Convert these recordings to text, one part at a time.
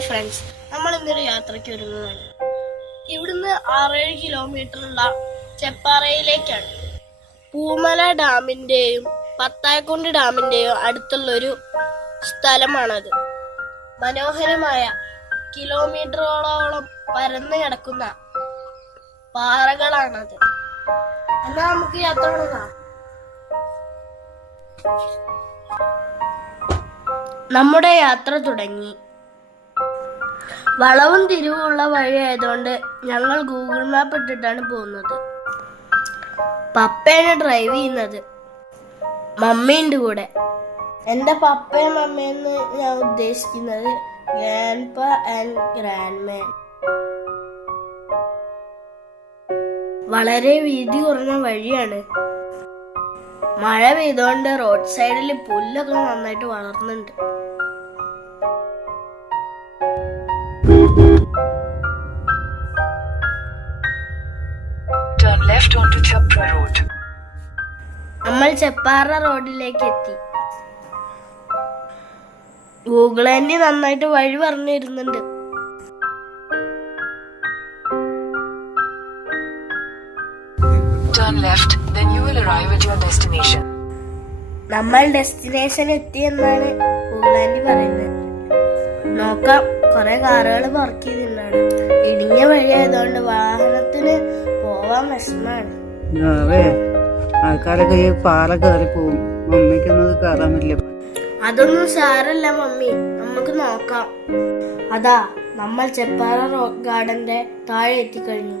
Hi friends, നമ്മൾ ഇന്നൊരു യാത്രയ്ക്ക് ഒരുങ്ങുകയാണ്. ഇവിടുന്ന് 6-7 കിലോമീറ്ററുള്ള ചെപ്പാറയിലേക്കാണ്. പൂമല ഡാമിന്റെയും പത്തായക്കുണ്ട് ഡാമിന്റെയും അടുത്തുള്ളൊരു സ്ഥലമാണത്. മനോഹരമായ കിലോമീറ്ററുകളോളം പരന്നു കിടക്കുന്ന പാറകളാണത്. എന്നാ നമുക്ക് യാത്ര തുടങ്ങാം. നമ്മുടെ യാത്ര തുടങ്ങി. വളവും തിരിവുമുള്ള വഴിയായതുകൊണ്ട് ഞങ്ങൾ ഗൂഗിൾ മാപ്പ് ഇട്ടിട്ടാണ് പോകുന്നത്. പപ്പയാണ് ഡ്രൈവ് ചെയ്യുന്നത്, മമ്മിയുണ്ട് കൂടെ. എൻ്റെ പപ്പയും മമ്മയെന്ന് ഞാൻ ഉദ്ദേശിക്കുന്നത് ഗ്രാൻഡ്പ ആൻഡ് ഗ്രാൻഡ്മാൻ. വളരെ വീതി കുറഞ്ഞ വഴിയാണ്. മഴ പെയ്തുകൊണ്ട് റോഡ് സൈഡിൽ പുല്ലൊക്കെ നന്നായിട്ട് വളർന്നുണ്ട്. Turn left onto Chapra Road. നമ്മൾ ചെപ്പാറ റോഡിലേക്ക് എത്തി. ഗൂഗിൾ ആൻറ്റി നന്നായിട്ട് വഴി പറഞ്ഞു തരുന്നുണ്ട്. Turn left, then you will arrive at your destination. നമ്മൾ ഡെസ്റ്റിനേഷൻ എത്തി എന്നാണ് ഗൂഗിൾ ആൻറ്റി പറയുന്നത്. നോക്കാം, കുറെ കാറുകൾ പാർക്ക് ചെയ്തിട്ടുണ്ടാണ്. ഇടുങ്ങിയ വഴിയായതുകൊണ്ട് വാഹനത്തിന് പോവാൻ വിഷമാണ്. ആൾക്കാരൊക്കെ ഈ പാറ കയറി പോവും. മമ്മിക്കൊന്നും കയറാൻ പറ്റില്ല. അതൊന്നും സാരല്ല മമ്മി, നമുക്ക് നോക്കാം. അതാ നമ്മൾ ചെപ്പാറ റോക്ക് ഗാർഡന്റെ താഴെ എത്തിക്കഴിഞ്ഞു.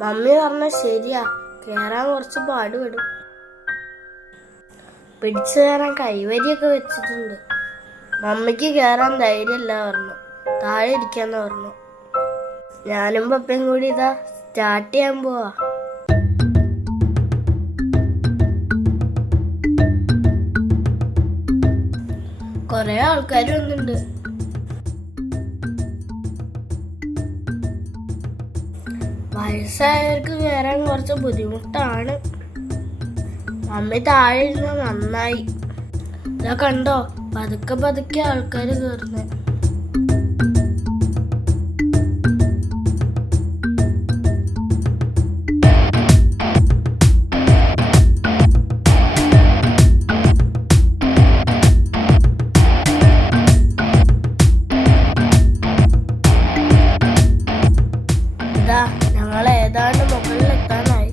മമ്മി പറഞ്ഞ ശരിയാ, കേറാൻ കുറച്ച് പാടുപെടും. പിടിച്ചു കയറാൻ കൈവരിയൊക്കെ വെച്ചിട്ടുണ്ട്. മമ്മിക്ക് കയറാൻ ധൈര്യമില്ല പറഞ്ഞു, താഴെ ഇരിക്കാന്ന് പറഞ്ഞു. ഞാനും പപ്പയും കൂടി ഇതാ സ്റ്റാർട്ട് ചെയ്യാൻ പോവാ. കൊറേ ആൾക്കാർ വന്നിട്ടുണ്ട്. വയസ്സായവർക്ക് കയറാൻ കുറച്ച് ബുദ്ധിമുട്ടാണ്. മമ്മി താഴെ ഇരുന്ന നന്നായി. ഇതാ കണ്ടോ, പതുക്കെ പതുക്കെ ആൾക്കാർ കയറുന്നേ. ഇതാ ഞങ്ങൾ ഏതാണ്ട് മുകളിലെത്താനായി.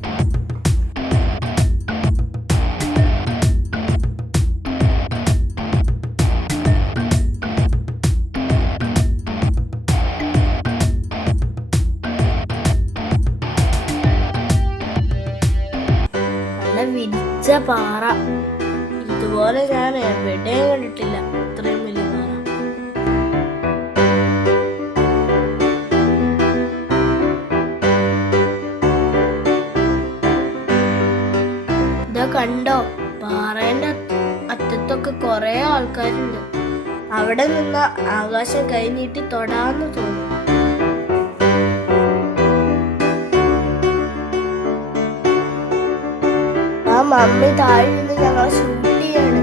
വിരിച്ച പാറ, ഇതുപോലെ ഞാൻ എവിടെയും കണ്ടിട്ടില്ല. ഇത്രയും വലിയ പാറ. ഇതാ കണ്ടോ, പാറേന്റെ അറ്റത്തൊക്കെ കൊറേ ആൾക്കാരുണ്ട്. അവിടെ നിന്ന് ആകാശം കൈ നീട്ടി തൊടാന്ന് തോന്നി. ആ മമ്മി താഴെ നിന്ന് ഞങ്ങൾ ഷൂട്ട് ചെയ്യാണ്.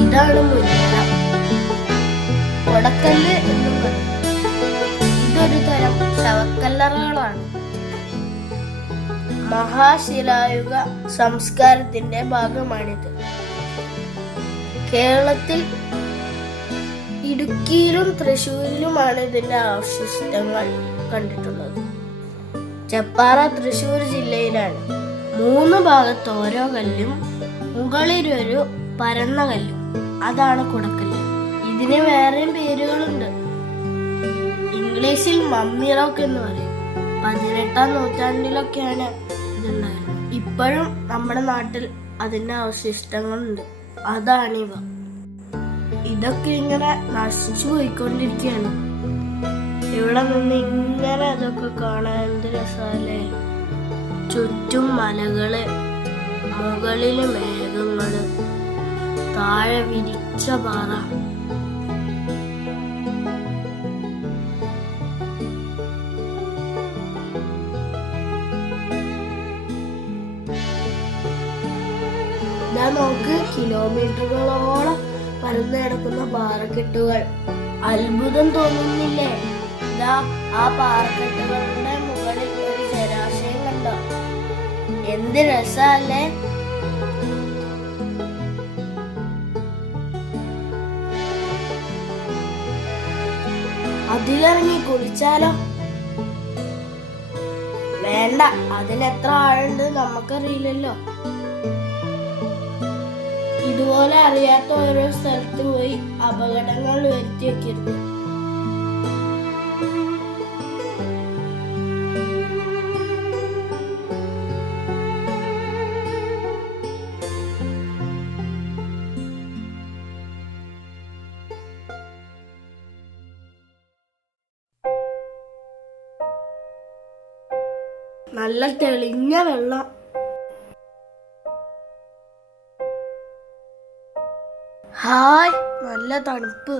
ഇതാണ് മുന്നേറ, കൊടക്കല്ല് എന്നും പറയും. ഇതൊരു തരം ശവക്കല്ലറകളാണ്. മഹാശിലായുഗ സംസ്കാരത്തിന്റെ ഭാഗമാണിത്. കേരളത്തിൽ ഇടുക്കിയിലും തൃശ്ശൂരിലുമാണ് ഇതിന്റെ അവശിഷ്ടങ്ങൾ കണ്ടിട്ടുള്ളത്. ചെപ്പാറ തൃശ്ശൂർ ജില്ലയിലാണ്. 3 ഭാഗത്ത് ഓരോ കല്ലും, മുകളിലൊരു പരന്ന കല്ലും, അതാണ് കുടക്കല്ല്. ഇതിന് വേറെയും പേരുകളുണ്ട്. ഇംഗ്ലീഷിൽ മമ്മി റോക്ക് എന്ന് പറയും. 18-ാം നൂറ്റാണ്ടിലൊക്കെയാണ് ഇതുണ്ടായിരുന്നത്. ഇപ്പോഴും നമ്മുടെ നാട്ടിൽ അതിന്റെ അവശിഷ്ടങ്ങളുണ്ട്. അതാണിവ. ഇതൊക്കെ ഇങ്ങനെ നശിച്ചു പോയിക്കൊണ്ടിരിക്കുകയാണ്. ഇവിടെ നിന്ന് ഇങ്ങനെ അതൊക്കെ കാണാൻ എന്ത് രസമല്ലേ. ചുറ്റും മലകള്, മുകളില് മേഘങ്ങള്, താഴെ വിരിച്ച പാറ. നോക്ക്, കിലോമീറ്ററുകളോളം പരന്നു കിടക്കുന്ന പാറക്കെട്ടുകൾ. അത്ഭുതം തോന്നുന്നില്ലേ? ഇതാ ആ പാറക്കെട്ടുകളുടെ മുകളിൽ ഒരു ജലാശയം കണ്ടോ? എന്ത് രസല്ലേ. അതിലിറങ്ങി കുളിച്ചാലോ? വേണ്ട, അതിനെത്ര ആഴുണ്ട് നമുക്കറിയില്ലല്ലോ. ഇതുപോലെ അറിയാത്ത ഓരോ സ്ഥലത്ത് പോയി അപകടങ്ങൾ വരുത്തി വെക്കരുത്. നല്ല തെളിഞ്ഞ വെള്ളം. ഹായ്, നല്ല തണുപ്പ്.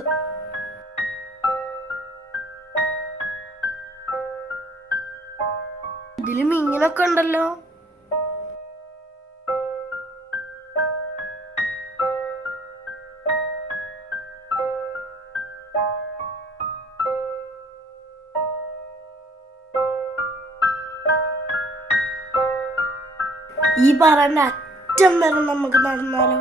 ഇതില് മീനൊക്കെ ഉണ്ടല്ലോ. ഈ പറന്റെ അറ്റം വരെ നമുക്ക് നടന്നാലോ?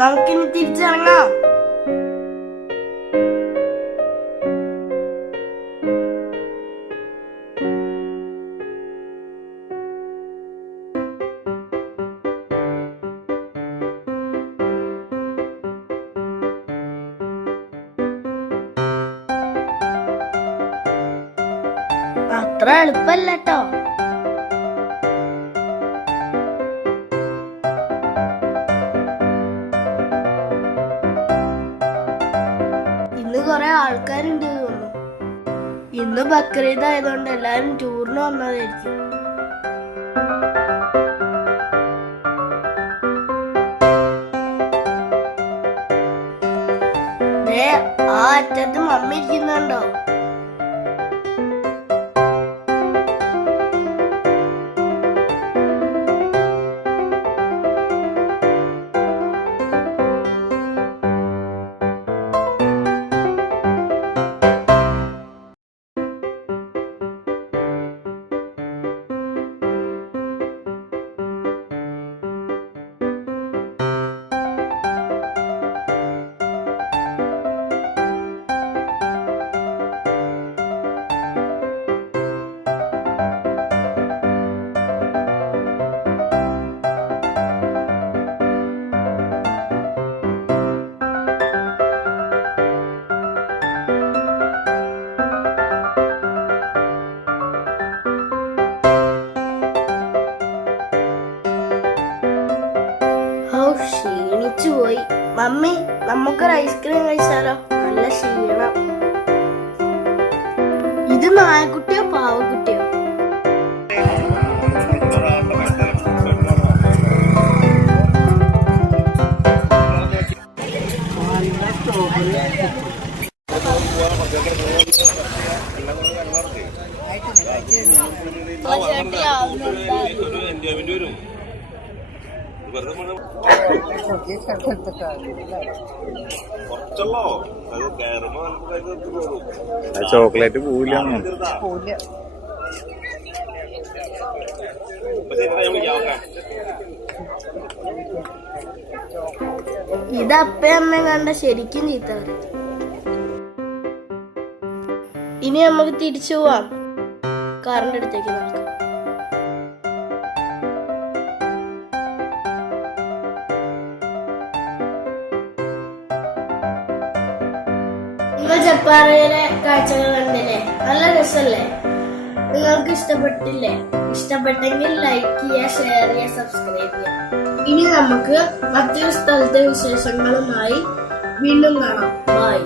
നമുക്കിനി തിരിച്ചിറങ്ങാം. അത്ര എളുപ്പല്ലോ. ഇന്ന് കൊറേ ആൾക്കാരുണ്ട് തോന്നുന്നു. ഇന്ന് ബക്രീദ് ആയതുകൊണ്ട് എല്ലാരും ടൂറിന് വന്നതായിരിക്കും. ആ അറ്റത്ത് മമ്മി ഇരിക്കുന്നുണ്ടോ? മമ്മി, നമുക്കൊരു ഐസ്ക്രീം കഴിച്ചാലോ? നല്ല ക്ഷീണം. ഇത് നായക്കുട്ടിയോ പാവക്കുട്ടിയോ? ചോക്ലേറ്റ് പോവില്ല. ഇത് അപ്പയും അമ്മയും കണ്ട ശരിക്കും ചീത്ത പറയും. ഇനി നമുക്ക് തിരിച്ചു പോവാം. കാറിന്റെ അടുത്തേക്ക് നടക്കാം. നിങ്ങൾ ജപ്പാറയിലെ കാഴ്ചകൾ കണ്ടില്ലേ? നല്ല രസല്ലേ? നിങ്ങൾക്ക് ഇഷ്ടപ്പെട്ടില്ലേ? ഇഷ്ടപ്പെട്ടെങ്കിൽ ലൈക്ക് ചെയ്യുക, ഷെയർ ചെയ്യുക, സബ്സ്ക്രൈബ് ചെയ്യുക. ഇനി നമുക്ക് മറ്റൊരു സ്ഥലത്തെ വിശേഷങ്ങളുമായി വീണ്ടും കാണാം. ബൈ.